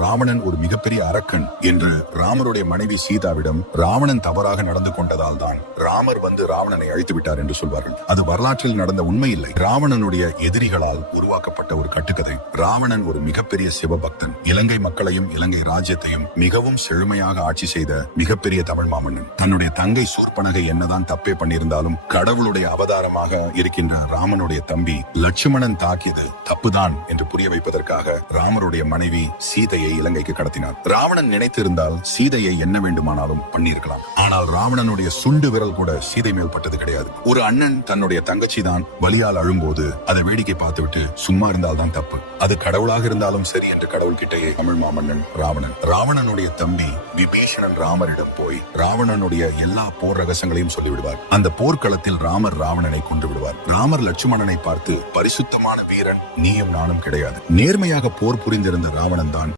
ராவணன் ஒரு மிகப்பெரிய அரக்கன் என்று ராமருடைய மனைவி சீதாவிடம் ராவணன் தவறாக நடந்து கொண்டதால் தான் ராமர் வந்து ராவணனை அழித்து விட்டார் என்று சொல்வார்கள். அது வரலாற்றில் நடந்த உண்மை இல்லை ராவணனுடைய எதிரிகளால் உருவாக்கப்பட்ட ஒரு கட்டுக்கதை. ராவணன் ஒரு மிகப்பெரிய சிவபக்தன். இலங்கை மக்களையும் இலங்கை ராஜ்யத்தையும் மிகவும் செழுமையாக ஆட்சி செய்த மிகப்பெரிய தமிழ் மாமன்னன். தன்னுடைய தங்கை சூர்பனகை என்னதான் தப்பே பண்ணியிருந்தாலும் கடவுளுடைய அவதாரமாக இருக்கின்ற ராமனுடைய தம்பி லட்சுமணன் தாக்கியது தப்புதான் என்று புரிய வைப்பதற்காக ராமருடைய மனைவி சீதை சீதையை இலங்கைக்கு கடத்தினார். ராவணன் நினைத்திருந்தால் சீதையை என்ன வேண்டுமானாலும் பண்ணியிருக்கலாம். ஆனால் ராவணனுடைய சுண்டு விரல் கூட சீதை மேல் பட்டது கிடையாது. ஒரு அண்ணன் தன்னுடைய தங்கச்சி தான் வலியால் அழும்போது அதை வேடிக்கை பார்த்துவிட்டு சும்மா இருந்தால் தான் தப்பு. அது கடவுளாக இருந்தாலும் சரி என்று கடவுள் கிட்டேயே தமிழ் மாமன்னன் ராவணன். ராவணனுடைய தம்பி விபீஷணன் ராமரிடம் போய் ராவணனுடைய எல்லா போர் ரகசியங்களையும் சொல்லிவிடுவார். அந்த போர்க்களத்தில் ராமர் ராவணனை கொண்டு விடுவார். ராமர் லட்சுமணனை பார்த்து பரிசுத்தமான வீரன் நீயும் நானும் கிடையாது. நேர்மையாக போர் புரிந்திருந்த ராவணன் தான்